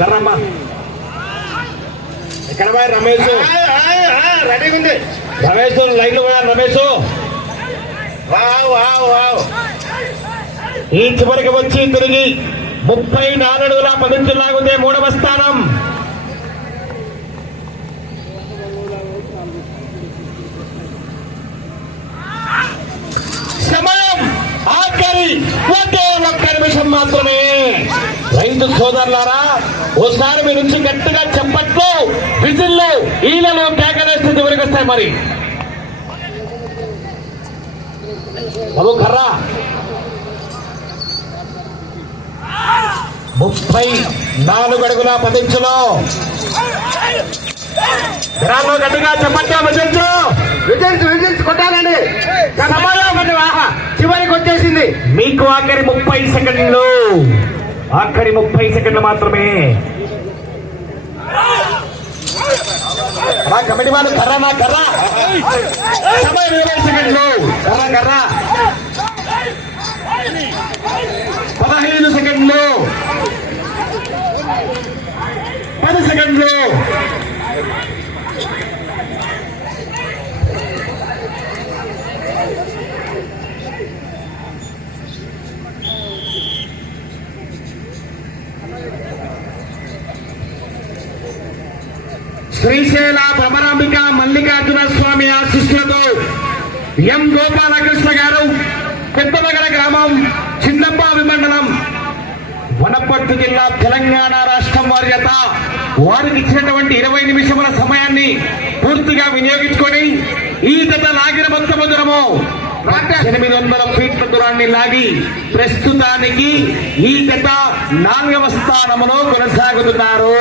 కర్రమ్మా ఎక్కడ పోయి రమేష్ రెడీగా ఉంది. రమేష్ లైన్ లో పోయారు. రమేష్ ఈ చివరికి వచ్చి తిరిగి 34 అడుగుల 10 ఇంచుల లాగుందే మూడవ స్థానం. సమయం ఆఖరి ఒకే ఒక్క నిమిషం మాత్రమే. రైతు సోదరులారా, ఓసారి మీ నుంచి గట్టిగా చప్పట్లు, విజిల్లు, ఈలలు కేకలేస్తే చివరికి వస్తాయి. మరి బాబు కర్రా 34 అడుగుల 10 ఇంచులో గ్రామంలో గట్టిగా చప్పట్లు, విజిల్స్ కొట్టాలండి. చివరికి వచ్చేసింది. మీకు ఆఖరి 30 సెకండ్లు, ఆఖరి 30 సెకండ్లు మాత్రమే. కమిటీ వాళ్ళు కర్రా నా కర్రా, సమయం 20 సెకండ్లు. కర్రా కర్రా 15 సెకండ్లు, 10 సెకండ్లు. శ్రీశైల భ్రమరాంబిక మల్లికార్జున స్వామి ఆశీస్సులతో ఎం గోపాలకృష్ణ గారు, పెద్దమగర గ్రామం, చిన్నపావి మండలం, వనపర్తి జిల్లా, తెలంగాణ రాష్ట్రం వారి చేత వారికి ఇచ్చినటువంటి 20 నిమిషముల సమయాన్ని పూర్తిగా వినియోగించుకొని ఈ జత లాగిన మొత్తము దూరము 800 ఫీట్ల దూరాన్ని లాగి ప్రస్తుతానికి ఈ జత 4వ స్థానంలో కొనసాగుతున్నారు.